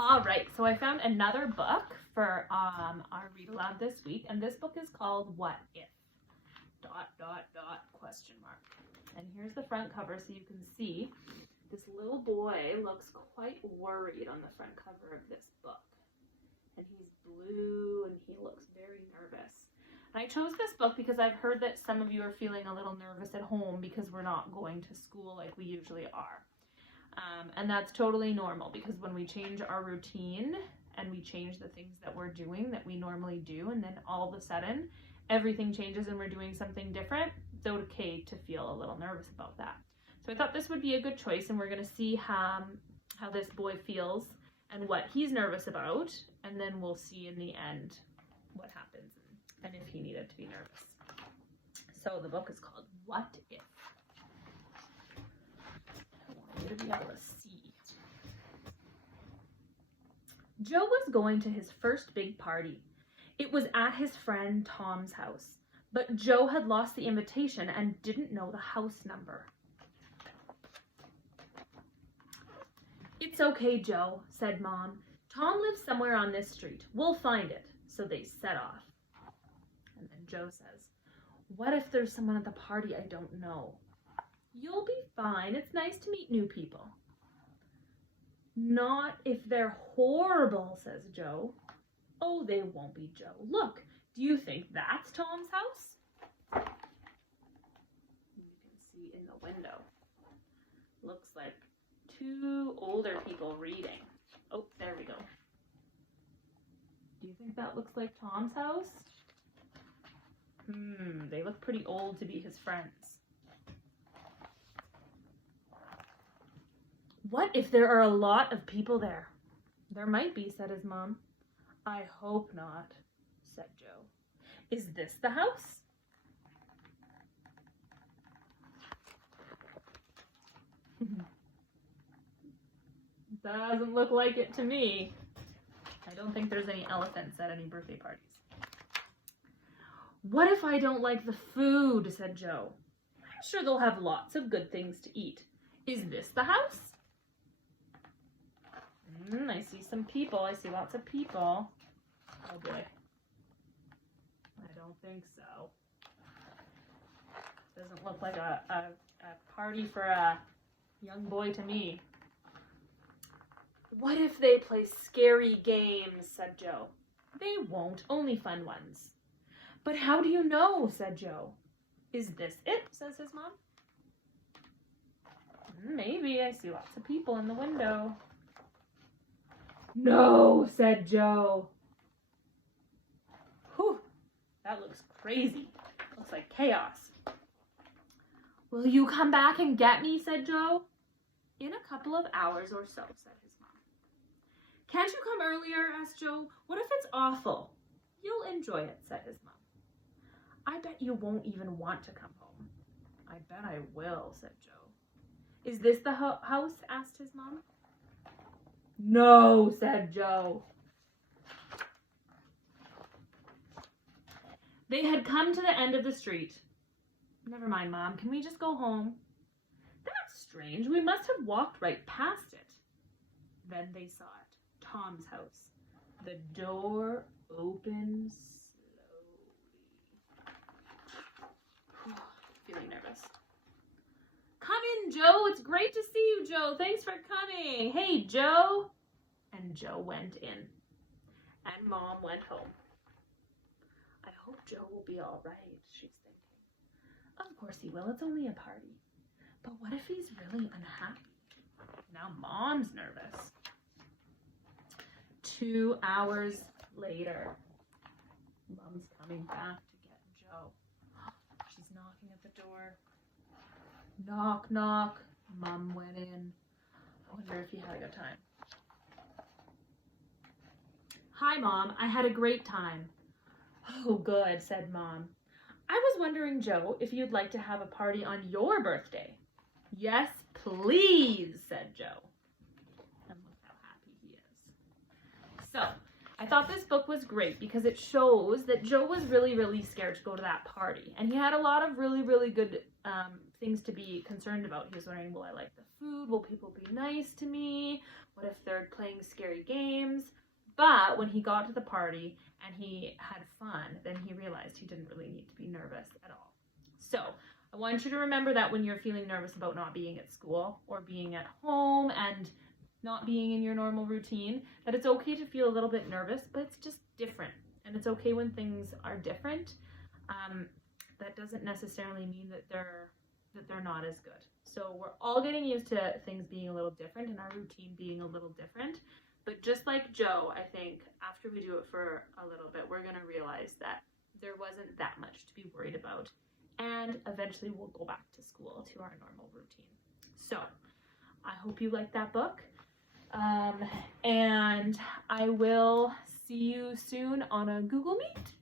All right, so I found another book for our read aloud this week, and this book is called What If? ... question mark. And here's the front cover so you can see this little boy looks quite worried on the front cover of this book. And he's blue and he looks very nervous. And I chose this book because I've heard that some of you are feeling a little nervous at home because we're not going to school like we usually are. And that's totally normal because when we change our routine and we change the things that we're doing that we normally do, and then all of a sudden everything changes and we're doing something different, it's okay to feel a little nervous about that. So I thought this would be a good choice, and we're going to see how this boy feels and what he's nervous about, and then we'll see in the end what happens and if he needed to be nervous. So the book is called What If? I want you to be able to see. Joe was going to his first big party. It was at his friend Tom's house, but Joe had lost the invitation and didn't know the house number. "It's okay, Joe," said Mom. "Tom lives somewhere on this street. We'll find it." So they set off. And then Joe says, "What if there's someone at the party I don't know?" "You'll be fine. It's nice to meet new people." "Not if they're horrible," says Joe. "Oh, they won't be, Joe. Look, do you think that's Tom's house?" You can see in the window. Looks like two older people reading. Oh, there we go. Do you think that looks like Tom's house? They look pretty old to be his friends. "What if there are a lot of people there?" "There might be," said his mom. "I hope not," said Joe. "Is this the house?" Doesn't look like it to me. I don't think there's any elephants at any birthday parties. "What if I don't like the food?" said Joe. "I'm sure they'll have lots of good things to eat. Is this the house?" I see some people. I see lots of people. Oh boy. I don't think so. Doesn't look like a party for a young boy to me. "What if they play scary games?" said Joe. "They won't, only fun ones." "But how do you know?" said Joe. "Is this it?" says his mom. "Maybe. I see lots of people in the window." "No," said Joe. Whew, that looks crazy. Looks like chaos. "Will you come back and get me?" said Joe. "In a couple of hours or so," said his mom. "Can't you come earlier?" asked Joe. "What if it's awful?" "You'll enjoy it," said his mom. "I bet you won't even want to come home." "I bet I will," said Joe. "Is this the house?" asked his mom. "No," said Joe. They had come to the end of the street. "Never mind, Mom. Can we just go home?" "That's strange. We must have walked right past it." Then they saw it. Tom's house. The door opened slowly. Feeling nervous. "Come in, Joe. It's great to see you, Joe. Thanks for coming. Hey, Joe." And Joe went in. And Mom went home. "I hope Joe will be all right," she's thinking. Of course he will. It's only a party. But what if he's really unhappy? Now Mom's nervous. 2 hours later, Mom's coming back to get Joe. She's knocking at the door. Knock, knock. Mom went in. I wonder if he had a good time. "Hi, Mom. I had a great time." "Oh, good," said Mom. "I was wondering, Joe, if you'd like to have a party on your birthday." "Yes, please," said Joe. And look how happy he is. So, I thought this book was great because it shows that Joe was really, really scared to go to that party. And he had a lot of really, really good things to be concerned about. He was wondering, will I like the food? Will people be nice to me? What if they're playing scary games? But when he got to the party and he had fun, then he realized he didn't really need to be nervous at all. So I want you to remember that when you're feeling nervous about not being at school or being at home and not being in your normal routine, that it's okay to feel a little bit nervous, but it's just different. And it's okay when things are different. That doesn't necessarily mean that they're not as good. So we're all getting used to things being a little different and our routine being a little different. But just like Joe, I think after we do it for a little bit, we're going to realize that there wasn't that much to be worried about. And eventually we'll go back to school, to our normal routine. So I hope you like that book. And I will see you soon on a Google Meet.